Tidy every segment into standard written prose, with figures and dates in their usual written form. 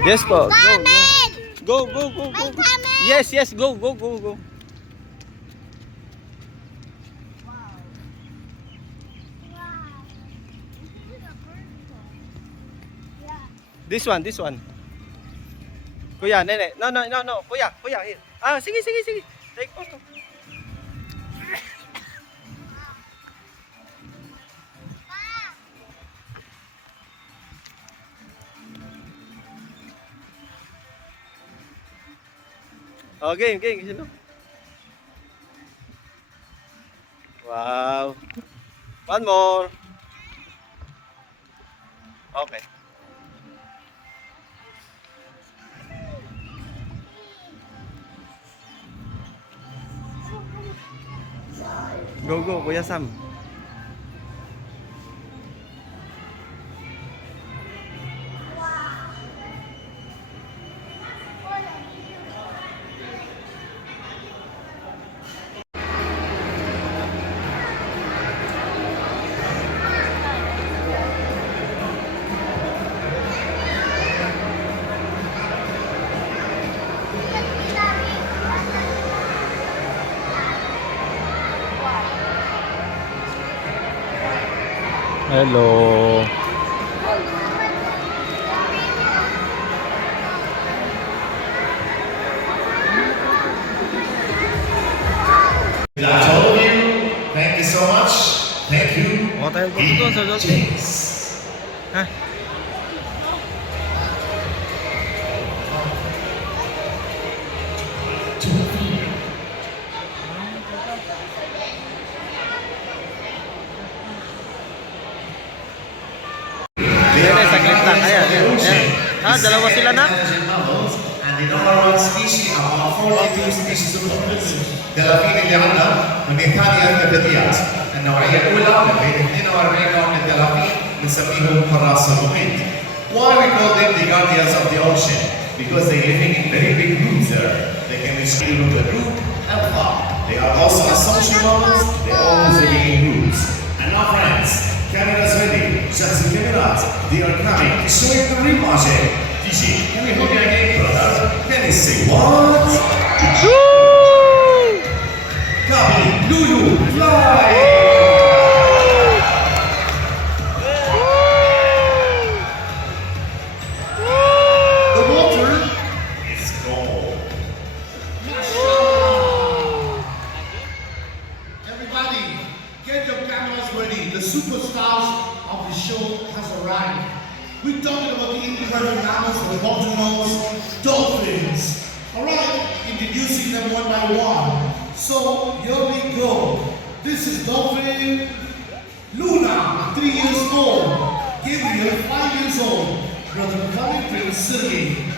Yes po. Coming! Go, go, go, go. I'm coming! Yes, yes, go, go, go, go. This one, this one. Kuya, nene. No, no, no, no. Kuya, kuya, here. Ah, sige, sige, sige. Take photo. Oh, game, game. Sino? Wow. One more. Okay. Go, go, Kuya Sam. Hello. I told you, thank you so much. Thank you. What are you going to do, Sir James. Huh? Ayan, saglit lang. Ayan, ayan, ayan. Ah, dalawa sila na? And the number one species of 42 species of دلافين اللي عندنا من ثاني الثدييات. النوعية الأولى من بين 42 نوع من الدلافين بنسميهم حراس المحيط. Why we call them the guardians of the ocean? Because they're living in very big groups there. They can escape the group and fly. They are also as social mammals. They always living in groups. And now friends, cameras ready. Just the cameras. They are coming to show you the real magic. DJ, can we hold your name, brother? Can you say what? Copy, Lulu, fly! The water is gold. Everybody, get your cameras ready. The superstars of the show has arrived. We're talking about the incredible mammals, the bottlenose, dolphins. Alright, introducing them one by one. So, here we go. This is Dolphin Luna, 3 years old. Gabriel, 5 years old. Brother Khalid Prince Sergey.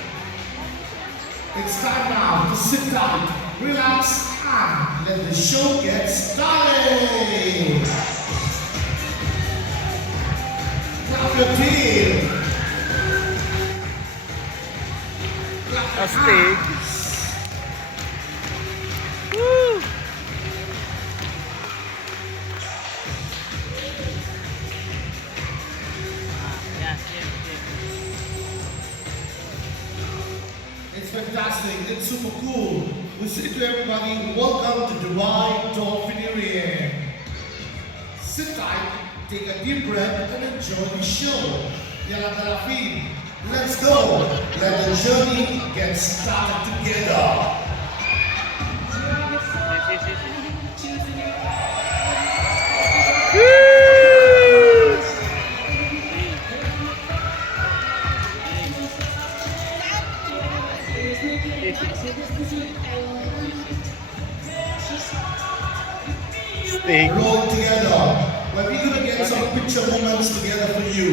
It's time now to sit tight, relax, and let the show get started. Clap your tail. Clap your Astig. hands. Woo! It's fantastic. It's super cool. We say to everybody, welcome to Dubai Dolphinarium. Sit tight, take a deep breath, and enjoy the show. Yalla Dalafin, let's go. Let the journey get started together. Astig. Roll together. We're going to get some picture moments together for you.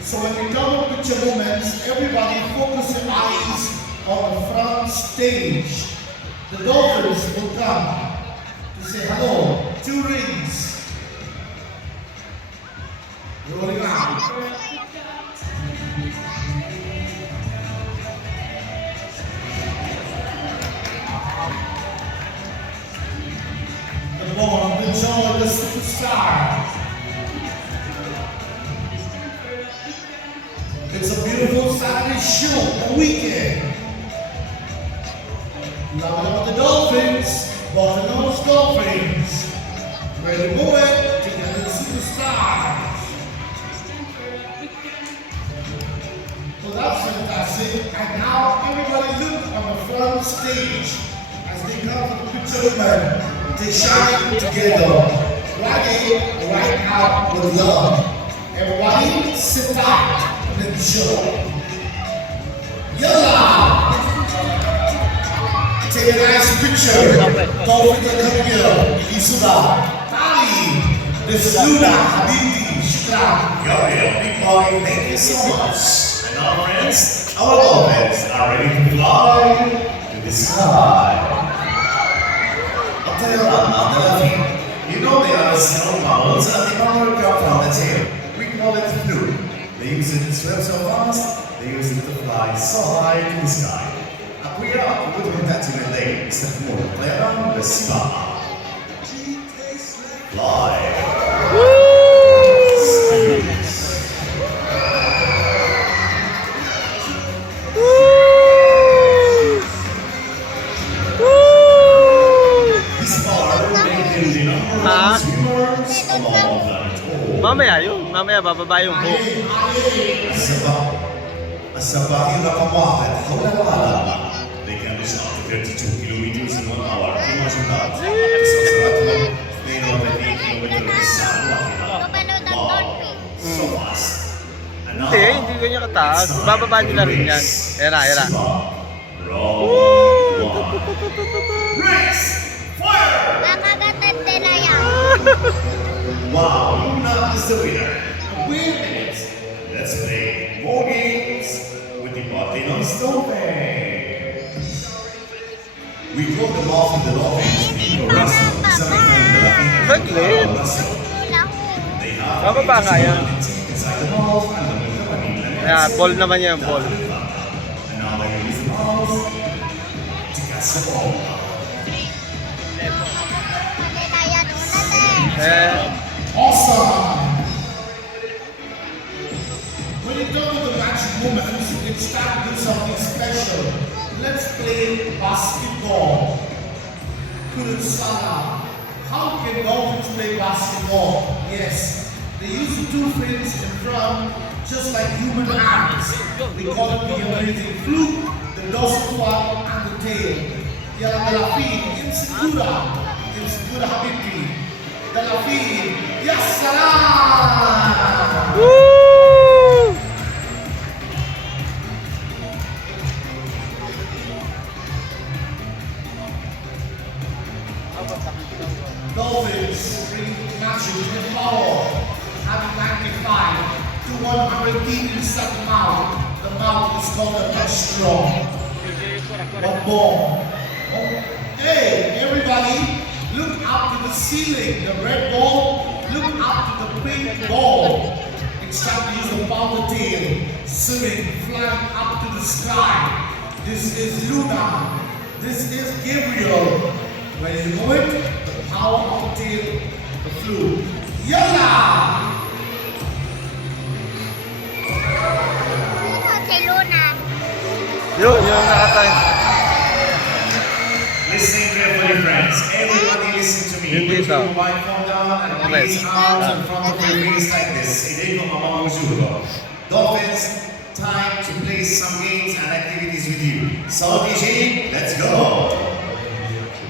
So when we come up picture moments, everybody focus your eyes on the front stage. The dolphins will come to say hello. 2 rings. Rolling out. The born, the joy, the superstar. It's a beautiful Saturday nice show, a weekend. Love it on the Dolphins, Bottlenose Dolphins. Ready to move it, together the superstars. Well, that's fantastic. And now everybody look on the front stage as they come to the picture movement. They shine together. Right in, right out with love. Everybody sit tight and enjoy. Yalla! Take a nice picture. Don't forget to come here. Isuda. Ali. This is Luna. Habibti. Shukran. Gabriel, Big Boy, thank you so much. And our friends, our dolphins are ready to fly to the sky. You know they are snow bubbles and they normally come from the tail. We call it fluke. They use it to swim so fast, they use it to fly so high to the sky. أقوياء قدرتهم تأتي من الليل يستخدمون الطيران والسباحة. Fly. Mamaya yun. Mamaya bababa yung boat. السباحين رقم واحد حول العالم. They can reach up to 32 kilometers in 1 hour. Imagine that. سرعتهم 42 كيلومتر في الساعة الواحدة. Wow, so fast. Hindi ganyan kataas. Bababa nila rin yan. Era. Race! Fire! Nakagatat nila yan. Wow, Luna is the winner. Wait a minute. Let's play more games with the Bottlenose Dolphins. We call them off in the Dolphins Nico Russell, Zamaican Delapina, Saglit. Russell. They have Bababa nga yan. inside the mouth and the Manila. Kaya, ball naman yan, ball. And now they use the mouth to catch the ball. Nila yan ulit eh. Awesome! When you come to the magic moments, it's time to do something special. Let's play basketball. Kurutsala. How can dolphins play basketball? Yes, they use the two fins in front, just like human arms. We call it the amazing fluke, the dorsal fin, and the tail. Yalla Delafin, insecura Habibti. Delafin, yes salam! Woo! Dolphins bring natural to power, having 95 to 100 teeth inside the mouth. The mouth is called a restaurant. One more. Hey, everybody, look up to the ceiling. The red ball, look up to the pink ball. It's time to use the powder tail, swimming, flying up to the sky. This is Luna. This is Gabriel. Ready to go it? The power of the tail, the fluke. Yalla! Si Luna. Yun, yung nakatay. Listen carefully, friends. Everybody listen to me. Hindi Put daw. your mobile phone down and place arms in front of your face like this. Hindi ko mamamuzuro. Dolphins, time to play some games and activities with you. So, DJ, let's go.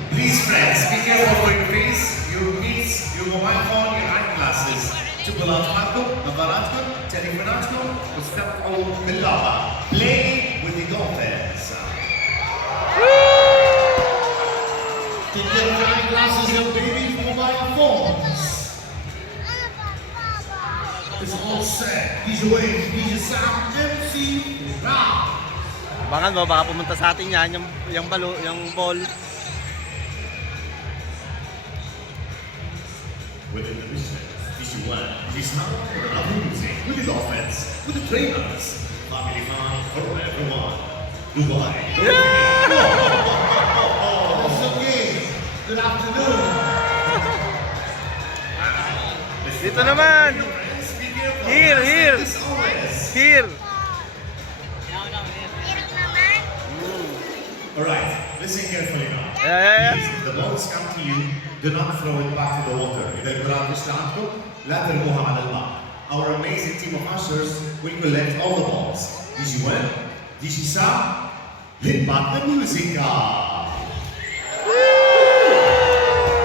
Please, friends, be careful for your face, your feet, your mobile phone, your eyeglasses. تبلاتكم، نظاراتكم، تليفوناتكم، واستمتعوا باللعبة. Play with the dolphins. Take your eyeglasses and baby's mobile phones. It's all set. DJ Wave, DJ Sam, MC Rock. Abangan mo, baka pumunta sa atin yan, yung balo, yung ball. Within the mission, DJ1, DJ Sam, other music, with the dolphins, with the trainers. Family fun for everyone. Dubai. It's okay. Good afternoon. Dito naman! Here! Here! Alright, listen carefully now. Yeah. Please, if the balls come to you, do not throw it back to the water. إذا الكرة مش لعندكم لا ترموها على الماء. Our amazing team of ushers will collect all the balls. DJ Wen, DJ Sam, hit back the music.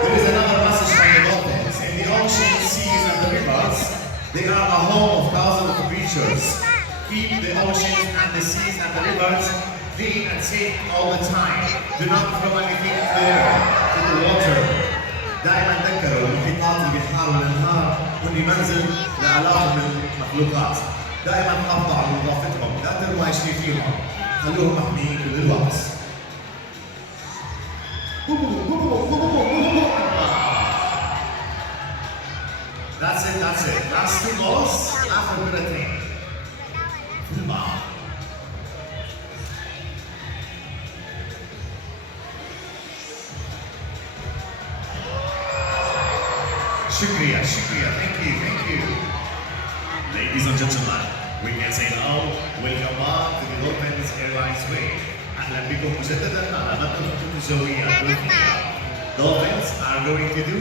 There is another message from the dolphins. In the ocean, seas, and the rivers, they are a home of thousands of creatures. Keep the oceans and the seas and the rivers clean and safe all the time. Do not throw anything there to the water. دائما تذكروا محيطات البحار والانهار واللي منزل لالاف من المخلوقات. دائما حافظوا على نظافتهم، لا ترموا اي شيء فيهم. خلوهم محميين كل الوقت. That's it, that's it. Last two balls, after كرتين. في البحر. Shukriya, thank you. Ladies and gentlemen, we can say now, welcome back to the Dolphins Airlines Way. أهلا بكم مجددا على منطقة الجوية الدولفينية. Dolphins are going to do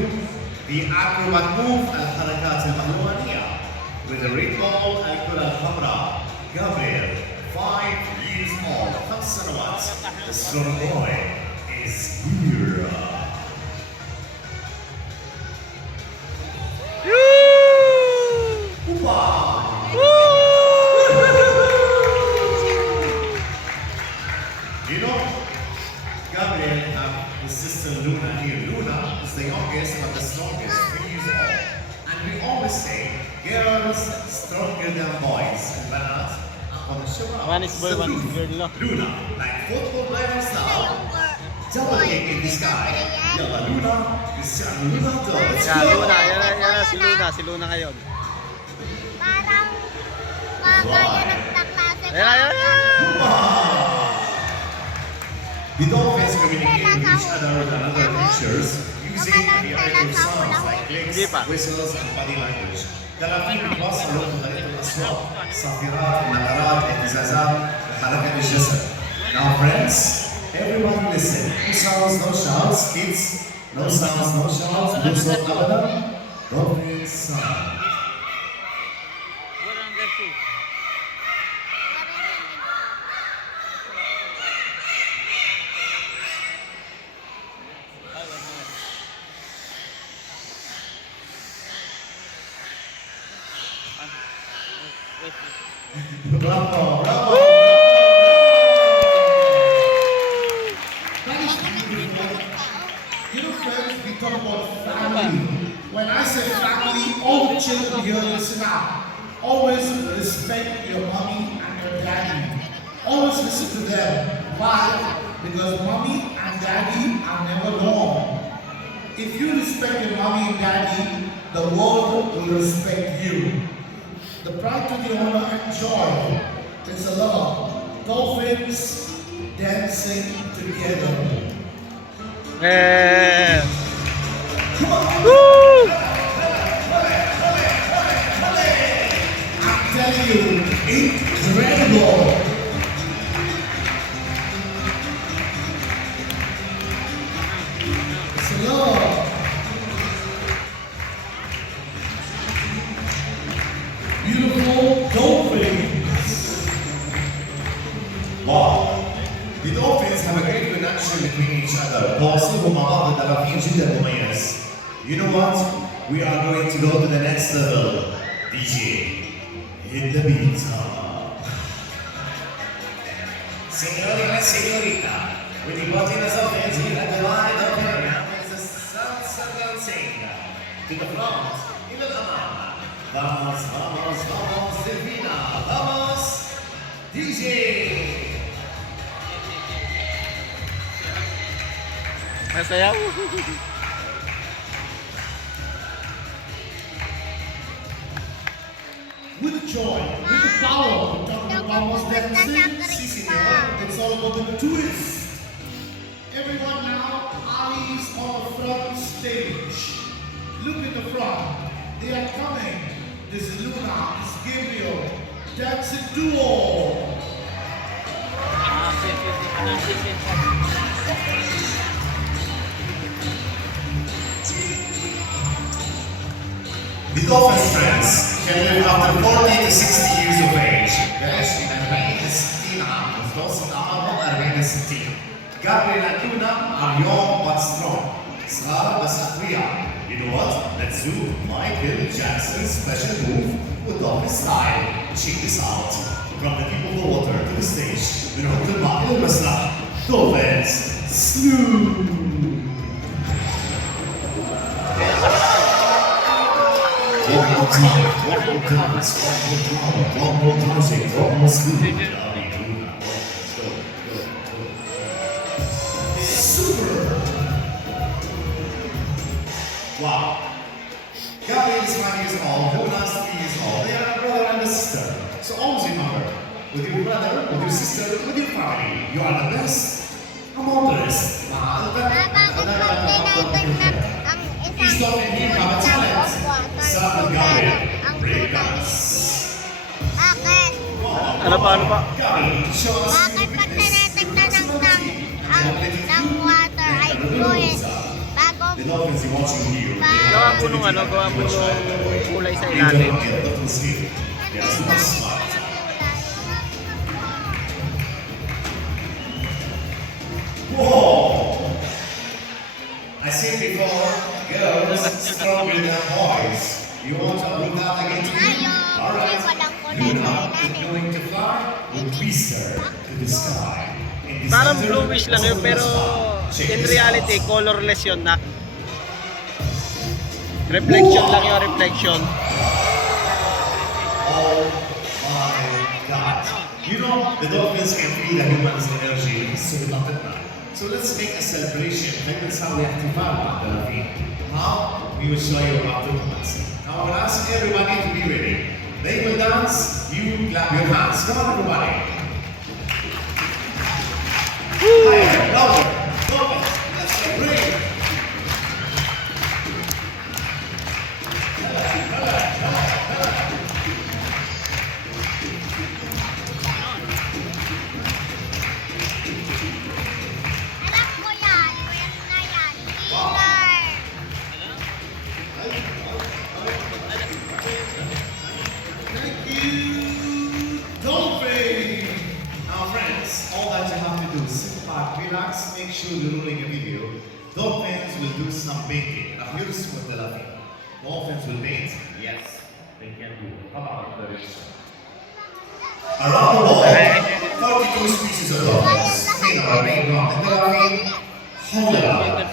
the acrobat move الحركات المهلوانية with the red ball الكرة الحمراء. Gabriel, 5 years old, 5 سنوات. The strong boy is here. You know, Gabriel and his sister Luna here. Luna is the youngest but the strongest, 3 years old. And we always say, girls stronger than boys. البنات أقوى من الشباب. One is boy, one is girl, no? Luna, like football players now. Double kick in the sky. Yalla Luna, Cristiano Ronaldo. Let's Yeah, go. Luna. Yan, si Luna ngayon. Parang kagaya ng kaklase ko. Yan. The dolphins communicate with each other with another creatures using the aerial sounds like clicks, whistles, and body language. دلافين بيتواصلوا بطريقة الأصوات، صافرات، النقرات، اهتزازات، وحركة الجسد. Now friends, everyone listen. No sounds, no shouts. Kids, no sounds, no shouts. No sound أبدا. Dolphins sound. Bravo, bravo. That is beautiful. You know, friends, we talk about family. When I say family, all the children here listen up. Always respect your mommy and your daddy. Always listen to them. Why? Because mommy and daddy are never wrong. If you respect your mommy and daddy, the world will respect you. The pride to the honor and joy is a love. Dolphins dancing together. Yeah. I'm telling you, incredible. It's a love. Beautiful dolphins. Wow. The dolphins have a great connection between each other. تواصلهم مع بعض الدلافين جدا مميز. You know what? We are going to go to the next level. DJ, hit the beat. Signorina, signorita, with the Botinas dolphins here at the line of area, it's the salsa dancing. To the front, إلى الأمام. Vamos, vamos, vamos, Delfina. Vamos, DJ. Masaya. With joy, with the power. We're talking about Vamos dancing. Si, signor. It's all about the twist. Everyone now, eyes on the front stage. Look in the front. They are coming. This is Luna, this is Gabriel. Dancing duo. dolphin friends can live up to 40 to 60 years of age. بلاش من 40 ل 60 عام، متوسط أعمارهم 40 ل 60. Gabriel and Luna are young but strong. صغار بس أقوياء. You know what? Let's do Michael Jackson's special move with dolphin style. Check this out. From the people of the water to the stage. بنحط الماء إلى المسرح. Dolphins Slew. One more time, one more dance, one more dancing, one more sleep. Super! Wow. Gabriel is 5 years old, Luna is 3 years old. They are a brother and a sister. So always remember, with your brother, with your sister, with your family, you are the best among the rest. Bakit pag tinatignan ang Each isang dolphin here have a talent. Start with Gabriel. Bring us. Bakit? Ano pa, ano pa? Gabriel, show us. Bakit pag tinatignan ng water ay fluid? Bago The dolphins are watching you. Gawa po nung ano, gawa po nung kulay sa ilalim. There's no smart. Whoa! I said before, girls stronger than boys. You want to move out again to me? Ayaw, Alright. walang kulay Luna sa is ilalim. going to fly with Twister to the sky. In the Parang center, bluish lang yun, also pero the star. Check in this reality, out. colorless yun na. Reflection lang yung reflection. Oh my God. You know, the dolphins can feel the human's energy so not at night. So let's make a celebration. That's how we activate the dolphin. How? We will show you afterwards. Now I will ask everybody to be ready. They will dance, you clap your hands. Come on everybody. Higher, louder. Dolphins, let's celebrate. Anak ko yan. Pwede na yan. Killer. Thank you, Dolphin! Now friends, all that you have to do is sit back, relax, make sure you're rolling a video. Dolphins will do some painting. Now here's what the laughing. Dolphins will paint? Yes, they can do. How about the rest? Around the world, 42 species of dolphins. Main are main ground and the laughing. Hold it up.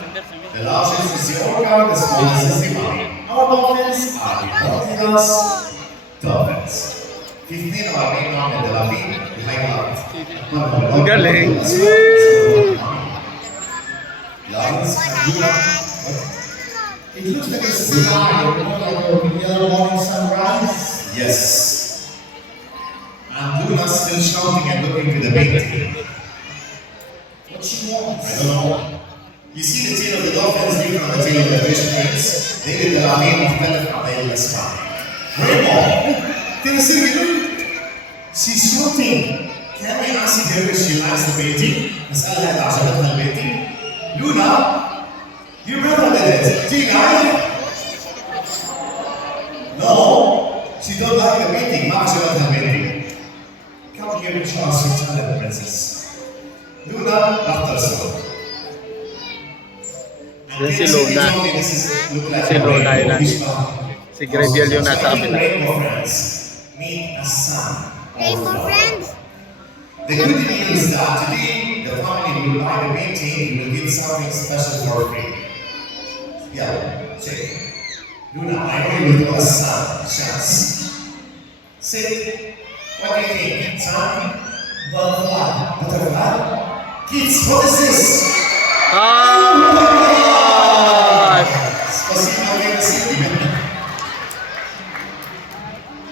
The largest is the orca, the smallest is the mummy. Our dolphins are the Nautilus dolphins. 15 are main ground and the laughing. The high ground. Ang galing. Lions and Luna. It looks like a sky, like yellow morning sunrise. Yes. And Luna's still shouting and looking to the painting. What she wants? I don't know. You see the tail of the dolphins leave from the tail of the fish prince. They did the name of Telephone in the sky. Rainbow! Can you see me? She's shooting. Can we ask her if she likes the painting? نسألها إذا عجبتها البيتي. Luna, your brother did it. Do you like it? No, she don't like the painting. ما عجبتها البيتي. Come here and show us your talent, princess. Luna, راح ترسم. Yan si Luna. Si Luna yun. Si Gabriel yung nasa kapila. Meet a son. Rainbow friends. The good news is that today the family will buy the painting, you will get something special for free. Yeah, check. Luna, I know you will do a son chance. Sit. What do you think? Son? Butterfly. Butterfly? Kids, what is this? Ah! Спасибо, Алексей.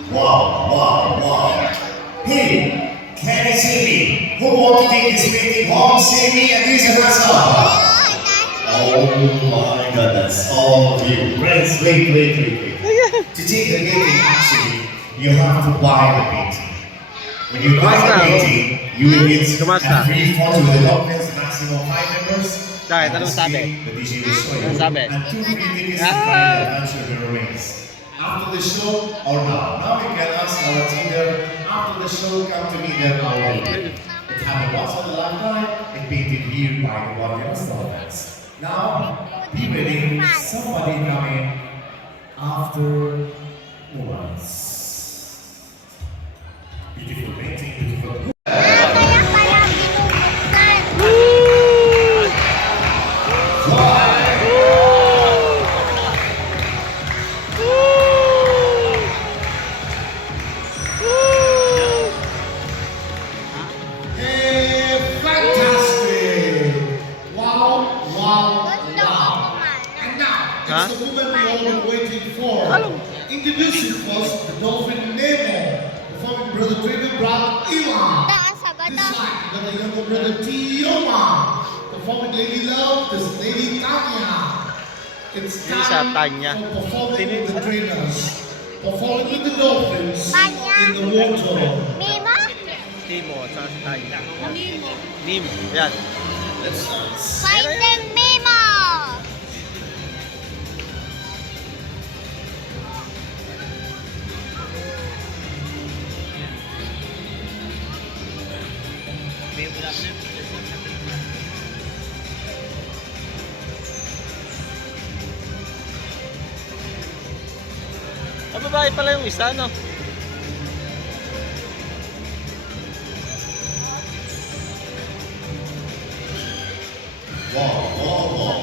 Wow, wow, wow. Hey, can you see me? Who want to take this painting home? See me and raise your hands up. Oh my goodness, all of you. Friends, wait. To take the painting, actually, you have to buy the painting. When you buy the painting, you will get a free photo with the dolphins, maximum 5 members. Dahil, anong sabi? The DJ will show you. Anong sabi? And 2 free tickets to try the adventure of your rings. after the show or now? Now we can ask our team there, after the show, come to meet them our building. It happened once in a lifetime, it painted here by the Guardians Dolphins. Now, be ready, somebody coming after once. Beautiful painting, beautiful. Kaya pala binubuksan. Hey, fantastic! Wow, wow, Gusto ko wow. kumana. And now, Huh? it's the woman we all been waiting for. Introducing first the dolphin Nemo, performing brother Trevor, brother Iwan. Taas sa This gato. side, we got the younger brother Tioma, performing Lady Love, this Lady Tanya. It's Sino siya, time Tanya? for performing Sino with the yun? trainers, performing with the dolphins Tanya? in the water. Mima? Timo at saka si Tanya. Nim. Yan. Let's dance. Fighting Mimo! Ah, babae pala yung isa, no? Wow, wow, wow.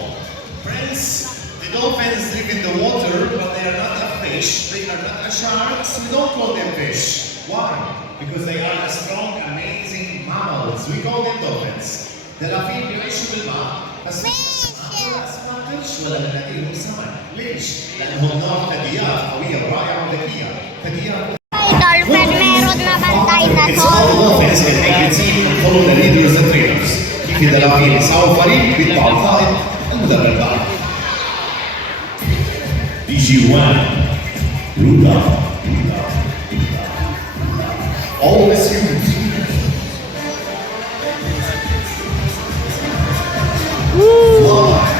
Friends, the dolphins live in the water, but they are not a fish. They are not a sharks. We don't call them fish. Why? Because they are a strong, amazing mammals. We call them dolphins. دلافين بيعيشوا بالماء بس مش أسماك قرش ولا مناديل سمك. ليش؟ لأنهم نوع ثدييات قوية ورائعة وذكية. ثدييات Ay, dolphin, meron naman It's all dinosaur. dolphins and make your team and follow the leaders and trainers. كيف الدلافين يساووا فريق بيطلعوا القائد المدرب بعد. DG1 Ruda All the students. Fly.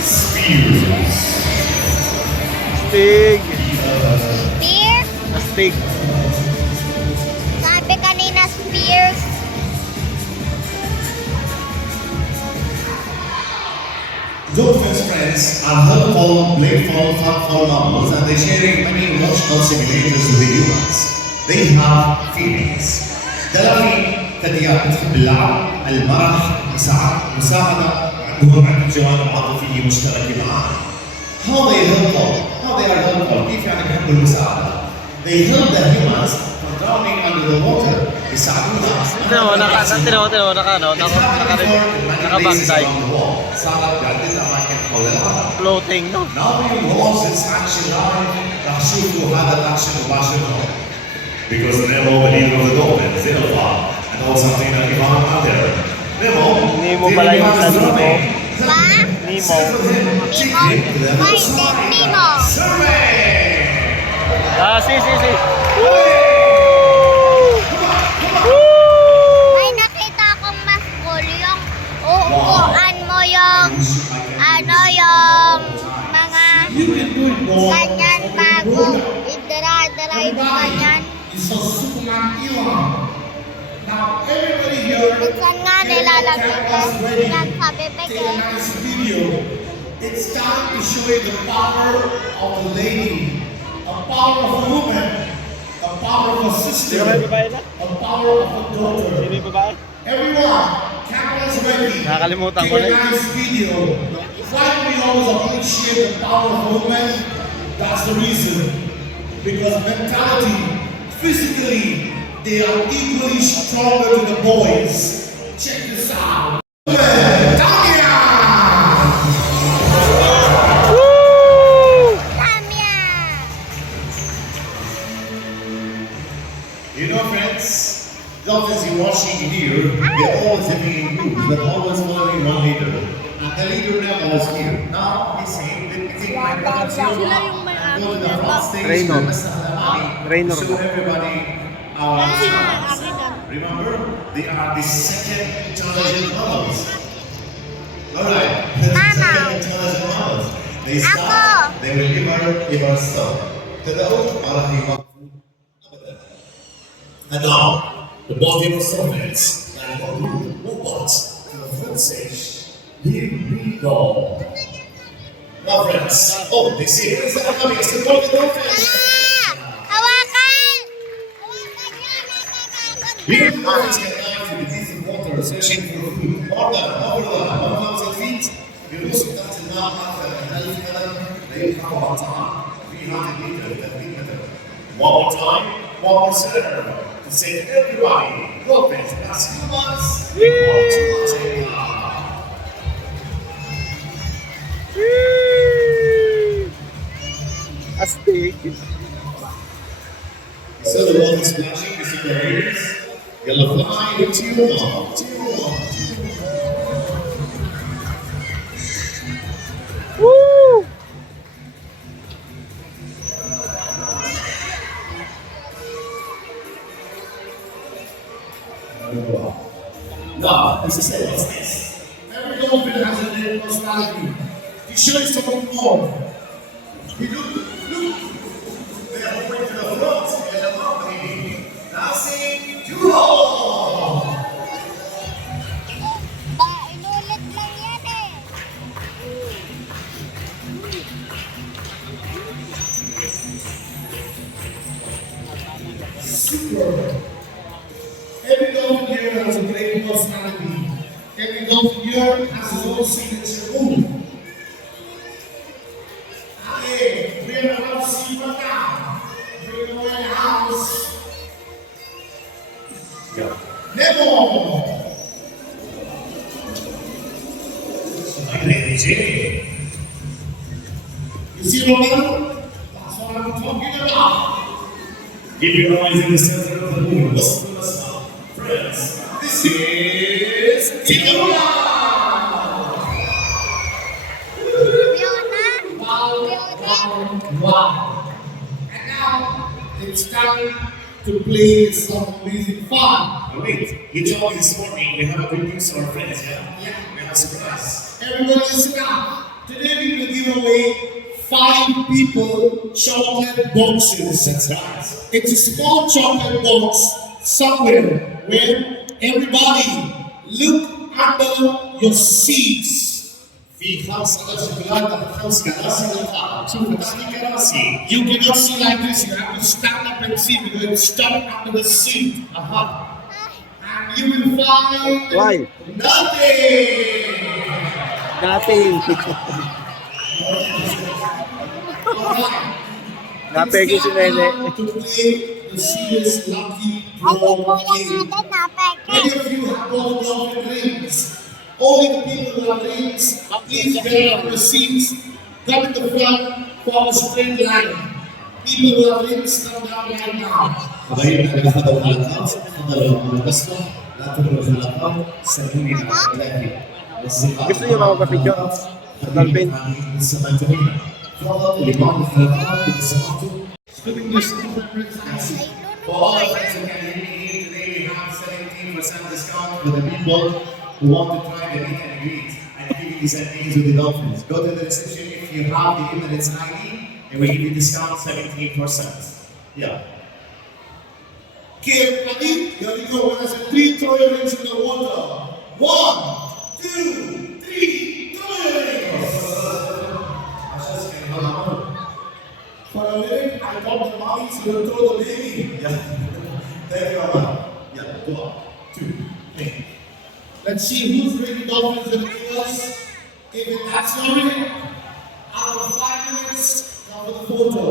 Spears. Astig. Spear? Astig. Sabi kanina spears. Dolphins friends are helpful, playful, thoughtful mammals and they sharing many emotional simulators with the humans. They have feelings. دلافين ثدييات بتحب اللعب، المرح، مساعدة، عندهم جوانب عاطفية مشتركة معنا. How they are helpful، كيف يعني بيحبوا المساعدة؟ They help the humans from drowning under the water. يساعدونا. Nakabantay. صارت بعدة أماكن حول العالم. Floating, no? Now we watch this action live راح تشوفوا هذا الأكشن مباشر هون. Because Nemo, the leader of the dolphins, Zilfa, and also Tina Ivan out there. Nemo pala yung isa dito. Ba? Nemo. Finding Nemo. Survey! Ah, si. May nakita akong mas cool yung uupuan mo yung yung mga ganyan bago i-drive ganyan. It's a Superman Iwan. Now everybody here Minsan nga nilalagay lang sa take bibig a nice video. It's time to show you the power of a lady, a power of a woman, a power of a sister, a power of a daughter. yung babae? Everyone, cameras ready. Nakakalimutan ko Take a na. nice video. Why do we always appreciate the power of women? That's the reason. Because mentality, physically, they are equally stronger to the boys. Check this out. Tanya! Tamya! You know, friends, dolphins you're watching here, they're always living in groups, they're always following one leader. And the leader now is here. Now, he's saying, let me take my brother Tioma and go to the front stage Raynor. with Mr. Halamani Raynor. to show everybody our talents. Remember, they are the second intelligent models. Alright. Mama. They stop. They will never stop. تدعوا على يوقفوا أبدا. And now, the body of servants and robots to the front stage. Here we go. Now friends, oh, they see where is the coming? It's the golden dolphins. Hawakan! Hawakan yan! Natatakot Here the na! dolphins can dive to the deep water, searching for food. More than over 1,000 feet. بيوصل تحت الماء أكثر من 1000 قدم ليبقى طعام 300 meter, 30 meter. One more time, one more serve to save everybody. Dolphins, that's humans. Watching. Astig. So the water splashing, you see the waves. Yellow fly, 2-1. Woo! Now, as I said, what's this? Every dolphin has a little personality. He shows something more. We look. They are going to the front and the mountain. Now sing, duo! Ba, inulit lang yan eh. Super. Every dolphin here has a great personality. Every dolphin here has his own signature move. Hey, we're about to see what now. Bring away the house. Nemo! You see Romano? That's what I'm talking about. Keep your eyes in the center of the moon. Listen to us now. Friends, this is Tigula! Fiona? Wow. And now it's time to play some amazing fun. Oh, wait, you told me this morning we have a good news to our friends, yeah? Yeah. We have a surprise. Everybody listen up. Today we will give away 5 people chocolate boxes. That's right. It's a small chocolate box somewhere where everybody look under your seats. في 5 شوكولاتة ب5 كراسي للقاعة. شوف تحت كراسي. You cannot see like this. You have to stand up and see because it's stuck under the seat. And you will find Why? nothing. Nothing. Alright. Napegi si Nene. To play the serious lucky Ay, draw kulang game. natin, napeke. Many of you have golden dolphin rings. Only the people who have rings, please get on your seats. Come in the front, form a straight line. People who have rings, come down right now. حبايبنا اللي اخذوا الحلقات تفضلوا على القصة لا تبروا الحلقات سلموني على اخلاقي Gusto niyo mga kapidyo? Dolphin? تفضل اللي معهم الحلقات اللي سمعتوا Speaking this represents For all the friends who can hear me here today, we have 17% discount for the people who want to try the meet and greet and activities and things with the dolphins. Go to the reception if you have the Emirates ID and we give you discount 17%. Yeah. Get ready. Here we go. When I say 3, throw your rings in the water. 1, 2, 3, throw your rings. For a minute, I thought the mommy's going to throw the baby. Yeah. Thank you, Mama. Yeah, go on. 2, 3. Let's see who's really dolphins going to give us. If that's your minute, out of 5 minutes, now for the photo.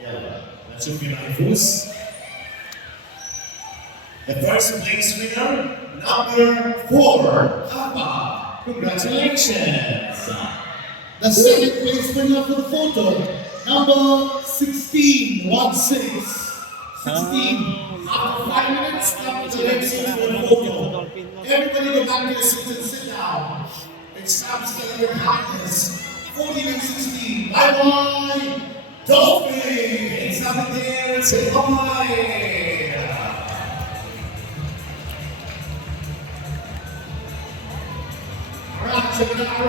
Yeah, that should be my voice. The first place winner, number 4, Abba. Congratulations. The second place winner for the photo, number 16, 1-6. 16. After 5 minutes, come to the next seat for the photo. Everybody go back to your seats and sit down. It's time to celebrate happiness. 14 and 16. Bye-bye. Dolphins! Up there, say bye. Alright. Check it out.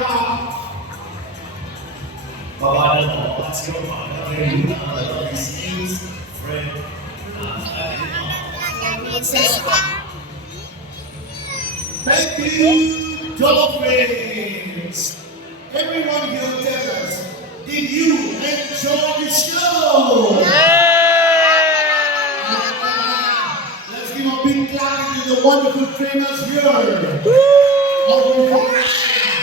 Bye-bye. Let's go. I love these skills. Friend. Thank you, Dolphins. Everyone here tell us, did you enjoy the show? Let's give a big clap to the wonderful trainers here. All right.